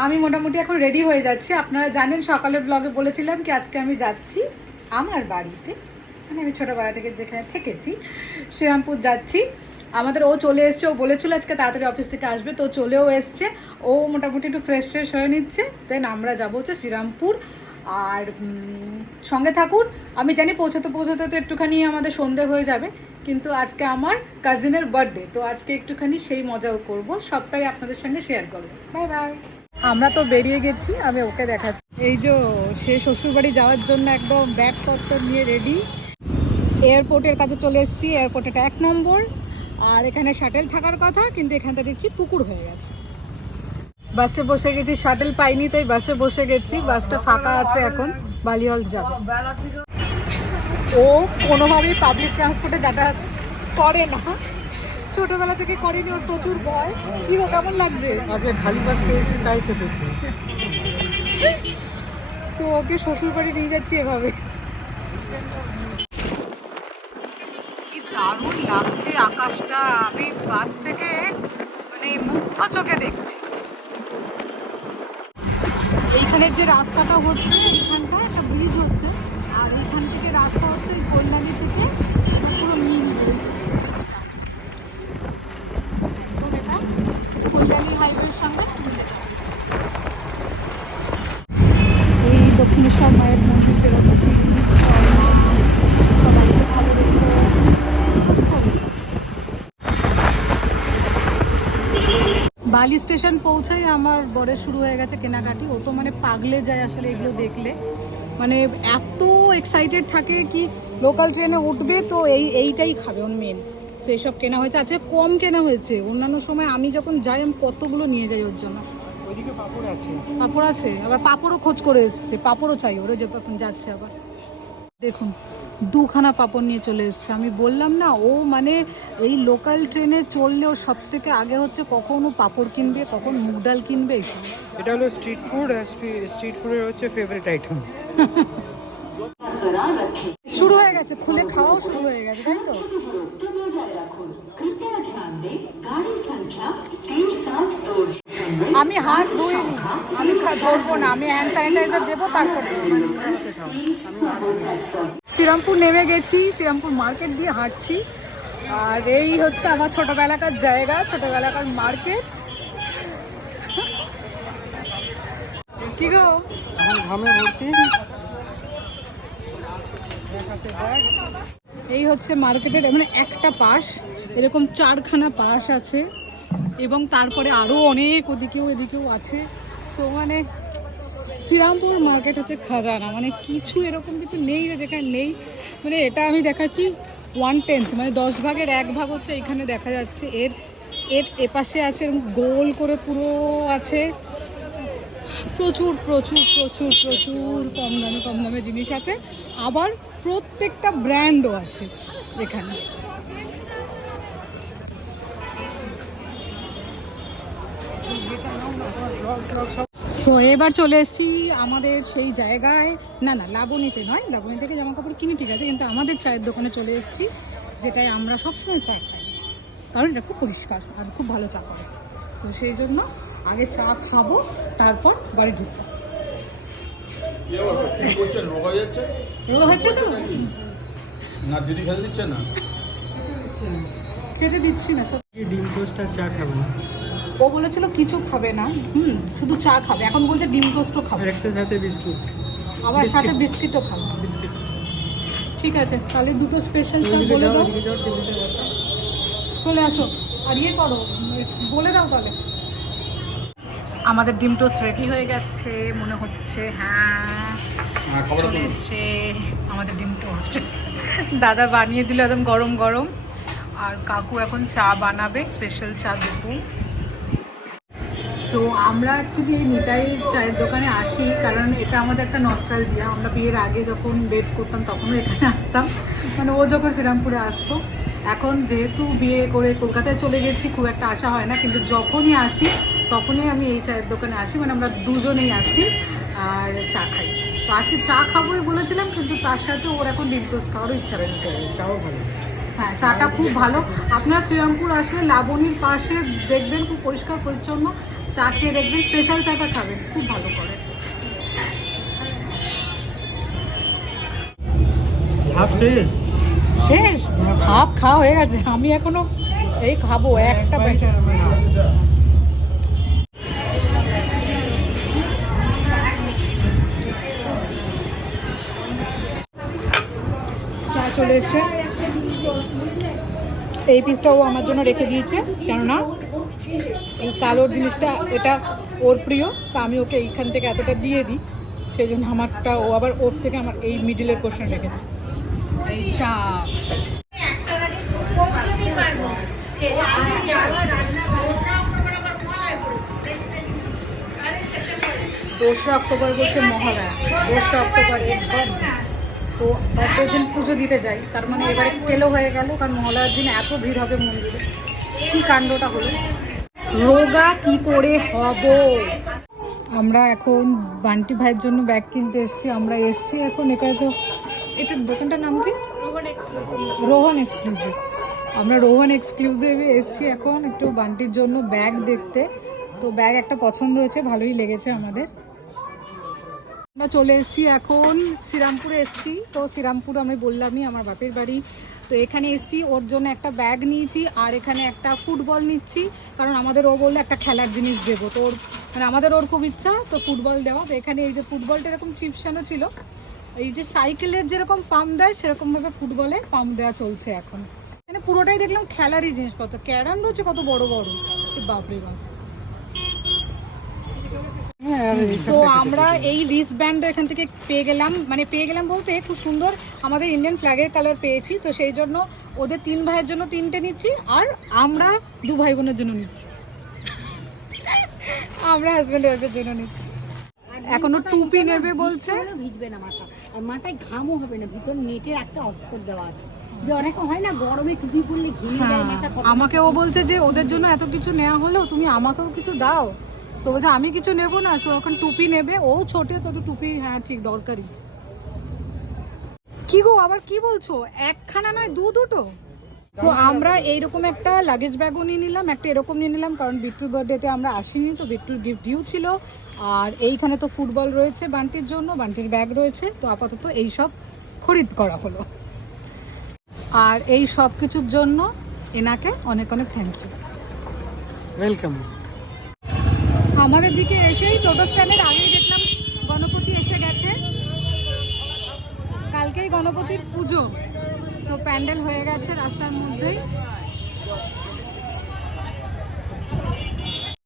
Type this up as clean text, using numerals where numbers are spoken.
আমি মোটামুটি এখন রেডি হয়ে যাচ্ছি। আপনারা জানেন সকালের ব্লগে বলেছিলাম কি আজকে আমি যাচ্ছি আমার বাড়িতে, মানে আমি ছোটোবেলা থেকে যেখানে থেকেছি শ্রীরামপুর যাচ্ছি। আমাদের ও চলে এসছে, ও বলেছিল আজকে তাড়াতাড়ি অফিস থেকে আসবে, তো চলেও এসছে। ও মোটামুটি একটু ফ্রেশ ফ্রেশ হয়ে নিচ্ছে, দেন আমরা যাবো হচ্ছে শ্রীরামপুর। আর সঙ্গে থাকুন। আমি জানি পৌঁছাতে পৌঁছাতে তো একটুখানি আমাদের সন্ধে হয়ে যাবে, কিন্তু আজকে আমার কাজিনের বার্থডে, তো আজকে একটুখানি সেই মজাও করব, সবটাই আপনাদের সঙ্গে শেয়ার করবো। Bye bye. আমরা তো বেরিয়ে গেছি, আমি ওকে দেখাচ্ছি। এই যে সে শ্বশুরবাড়ি যাওয়ার জন্য একদম ব্যাগপত্র নিয়ে রেডি। এয়ারপোর্টের কাছে চলে এসেছি, এয়ারপোর্ট এটা 1 নম্বর। আর এখানে শাটেল থাকার কথা, কিন্তু এখানটা দেখছি পুকুর হয়ে গেছে। বাসে বসে গেছি, শাটেল পাইনি তাই বাসে বসে গেছি। বাসটা ফাঁকা আছে এখন, বালিহল যাবে। ও কোনোভাবেই পাবলিক ট্রান্সপোর্টে যাতায়াত করে না, ছোটবেলা থেকে করেনি, ওর প্রচুর ভয়। কি গো, কেমন লাগছে? আজকে খালি বাস পেয়েছি তাই চেপেছি। তো ওকে শ্বশুর বাড়ি নিয়ে যাচ্ছি এভাবে। কি দারুণ লাগছে আকাশটা, আমি বাস থেকে মানে মুগ্ধ চোখে দেখছি। এইখানে যে রাস্তাটা হচ্ছে, এখানটা একটা ব্রিজ হচ্ছে, আর এইখান থেকে রাস্তা হচ্ছে ওই কল্যাণী থেকে পুরো মিলবে। এটা কল্যাণী হাইওয়ের সঙ্গে মিলে যাবে। এই দক্ষিণেশ্বর মায়ের মন্দির বেরোচ্ছি। সবাইকে ভালো রেখো। বালি স্টেশন পৌঁছাই আমার বরের শুরু হয়ে গেছে কেনাকাটি। ও তো মানে পাগলে যায় আসলে এগুলো দেখলে, মানে এত এক্সাইটেড থাকে কি লোকাল ট্রেনে উঠবে তো এইটাই খাবে ওর মেন। সেই সব কেনা হয়েছে, আচ্ছা কম কেনা হয়েছে। অন্যান্য সময় আমি যখন যাই আমি কতগুলো নিয়ে যাই ওর জন্য। ওইদিকে পাপড় আছে। পাঁপড় আছে, আবার পাঁপড়ও খোঁজ করে এসছে, পাঁপড়ও চাই ওরা যখন যাচ্ছে। আবার দেখুন 2খানা পাঁপড় নিয়ে চলে এসছে। আমি বললাম না, ও মানে এই লোকাল ট্রেনে চললেও সব থেকে আগে হচ্ছে কখন ও পাঁপড় কিনবে, কখন মুগ ডাল কিনবে এইসব। এটা হলো স্ট্রিট ফুড, স্ট্রিট ফুডের হচ্ছে ফেভারিট আইটেম। শুরু হয়ে গেছে, খুলে খাওয়াও শুরু হয়ে গেছে, তাই তো? আমি হাত ধুই, আমি ধরবো না, আমি হ্যান্ড স্যানিটাইজার দেবো তারপরে। শ্রীরামপুর নেমে গেছি, শ্রীরামপুর মার্কেট দিয়ে হাঁটছি। আর এই হচ্ছে আমার ছোটবেলাকার জায়গা, ছোটবেলাকার মার্কেট। কি গো, ঘামে ভর্তি। এই হচ্ছে মার্কেটের মানে একটা পাশ, এরকম 4খানা পাশ আছে, এবং তারপরে আরো অনেক ওদিকেও এদিকেও আছে। তো মানে শ্রীরামপুর মার্কেট হচ্ছে খাজানা, মানে কিছু এরকম কিছু নেই যেখানে নেই। মানে এটা আমি দেখাচ্ছি 1/10, মানে 10 ভাগের 1 ভাগ হচ্ছে এখানে দেখা যাচ্ছে। এর এর এপাশে আছে এরকম গোল করে পুরো আছে। প্রচুর প্রচুর প্রচুর প্রচুর কম দামে জিনিস আছে, আবার প্রত্যেকটা ব্র্যান্ডও আছে এখানে। সো এবার চলে এসেছি আমাদের সেই জায়গায়, না লাবণীতে নয়, লাবণী থেকে জামা কাপড় কিনি ঠিক আছে, কিন্তু আমাদের চায়ের দোকানে চলে এসেছি, যেটাই আমরা সবসময় চা খাই, কারণ এটা খুব পরিষ্কার আর খুব ভালো চা করে। তো সেই জন্য আগে চা খাবো, তারপর বাড়ি ঢুকবো। রোগ হচ্ছে তো না, দিদি খেতে দিচ্ছে না, খেতে দিচ্ছি না। ডিম টোস্ট আর চা খাবো। ও বলেছিল কিছু খাবে না, শুধু চা খাবে, এখন বলছে ডিম টোস্টও খাবে, আর একটা সাথে বিস্কুট, আবার সাথে বিস্কিটও খাবে। বিস্কিট। ঠিক আছে, তাহলে দুটো স্পেশাল চা বলে দাও। চলে আসো আর ইয়ে করো, বলে দাও তাহলে। আমাদের ডিম টোস্ট রেডি হয়ে গেছে মনে হচ্ছে, হ্যাঁ চলে এসছে আমাদের ডিম টোস্ট। দাদা বানিয়ে দিল একদম গরম গরম, আর কাকু এখন চা বানাবে, স্পেশাল চা দেবো। সো আমরা অ্যাকচুয়ালি এই নিতাই চায়ের দোকানে আসি কারণ এটা আমাদের একটা নস্টালজিয়া। আমরা বিয়ের আগে যখন বেড করতাম তখনও এখানে আসতাম, মানে ও যখন শ্রীরামপুরে আসতো। এখন যেহেতু বিয়ে করে কলকাতায় চলে গেছি, খুব একটা আসা হয় না, কিন্তু যখনই আসি তখনই আমি এই চায়ের দোকানে আসি, মানে আমরা দুজনেই আসি আর চা খাই। তো আজকে চা খাবোই বলেছিলাম, কিন্তু তার সাথে ওর এখন ডিম টোস্ট খাওয়ারও ইচ্ছা রয়েছে। চাও ভালো। হ্যাঁ, চাটা খুব ভালো। আপনারা শ্রীরামপুর আসলে লাবণীর পাশে দেখবেন খুব পরিষ্কার পরিচ্ছন্ন, চা খেয়ে দেখবেন, স্পেশাল চাটা খাবেন, খুব ভালো করে। হাফ শেষ। শেষ? হাফ খাওয়া হয়ে গেছে, আমি এখনো এই খাবো একটা চা চলে এসছে। এই পিসটাও আমার জন্য রেখে দিয়েছে, কেননা এই কালোর জিনিসটা এটা ওর প্রিয়, তা আমি ওকে এইখান থেকে এতটা দিয়ে দিই, সেই জন্য আমারটা ও আবার ওর থেকে আমার এই মিডিলের পোর্শন রেখেছে। এই চা দোসরা অক্টোবর বলছে মহালয়া, 2রা অক্টোবর একবার তো বার্থডে দিন পুজো দিতে যাই, তার মানে এবারে কেলো হয়ে গেল, কারণ মহালয়ার দিন এত ভিড় হবে মন্দিরে। কি কাণ্ডটা হলো, রোগা কি করে হব। আমরা এখন বান্টি ভাইয়ের জন্য ব্যাগ কিনতে এসেছি। আমরা এসেছি এখন এখানে, তো এটার দোকানটার নাম কি? রোহন এক্সক্লুসিভ। আমরা রোহন এক্সক্লুসিভে এসেছি এখন একটু বান্টির জন্য ব্যাগ দেখতে। তো ব্যাগ একটা পছন্দ হয়েছে, ভালোই লেগেছে আমাদের। আমরা চলে এসেছি এখন শ্রীরামপুরে এসেছি। তো শ্রীরামপুর আমি বললামই আমার বাপের বাড়ি, তো এখানে এসেছি ওর জন্য একটা ব্যাগ নিয়েছি, আর এখানে একটা ফুটবল নিচ্ছি, কারণ আমাদের ও বললে একটা খেলার জিনিস দেবো, তো ওর মানে আমাদের ওর খুব ইচ্ছা তো ফুটবল দেওয়া। তো এখানে এই যে ফুটবলটা এরকম চিপসানো ছিল, এই যে সাইকেলের যেরকম পাম্প দেয় সেরকমভাবে ফুটবলে পাম্প দেওয়া চলছে এখন। এখানে পুরোটাই দেখলাম খেলারই জিনিসপত্র, ক্যারাম রয়েছে কত বড় বড়, বাপরে বাপ। তো আমরা এই রিস্ট ব্যান্ড এখান থেকে পেয়ে গেলাম, মানে পেয়ে গেলাম বলতে খুব সুন্দর আমাদের ইন্ডিয়ান ফ্ল্যাগের কালার পেয়েছি, তো সেই জন্য ওদের 3 ভাইয়ের জন্য 3টে নিচ্ছি, আর আমরা 2 ভাই বোনের জন্য নিচ্ছি, আমরা হাজব্যান্ড ওয়াইফের জন্য নিচ্ছি। এখনো টুপি নেবে বলছে, ভিজবে না মাথা, আর মাথায় ঘামও হবে না, ভিতর নেটের একটা অস্ত্র দেওয়া আছে, যে অনেকে হয় না গরমে টুপি পরলে ঘেমে যায় মাথা। আমাকে ও বলছে যে ওদের জন্য এত কিছু নেওয়া হলো, তুমি আমাকেও কিছু দাও। তো বলছে আমি কিছু নেবো না, সো এখন টুপি নেবে, ও ছোটে ছোট টুপি, হ্যাঁ ঠিক দরকারি। কি গো আবার কি বলছো, একখানা নয় দুটো? তো আমরা এইরকম একটা লাগেজ ব্যাগও নিয়ে নিলাম, একটা এরকম নিয়ে নিলাম, কারণ বিট্টুর বার্থডেতে আমরা আসিনি, তো বিট্টুর গিফট ডিউ ছিল। আর এইখানে তো ফুটবল রয়েছে বান্টির জন্য, বান্টির ব্যাগ রয়েছে, তো আপাতত এইসব খরিদ করা হলো। আর এই সব কিছুর জন্য এনাকে অনেক অনেক থ্যাংক ইউ, ওয়েলকাম। আমাদের দিকে এসেই টোটো স্ট্যান্ডের আগেই দেখলাম গণপতি এসে গেছে, কালকেই গণপতির পুজো, তো প্যান্ডেল হয়ে গেছে রাস্তার মধ্যেই।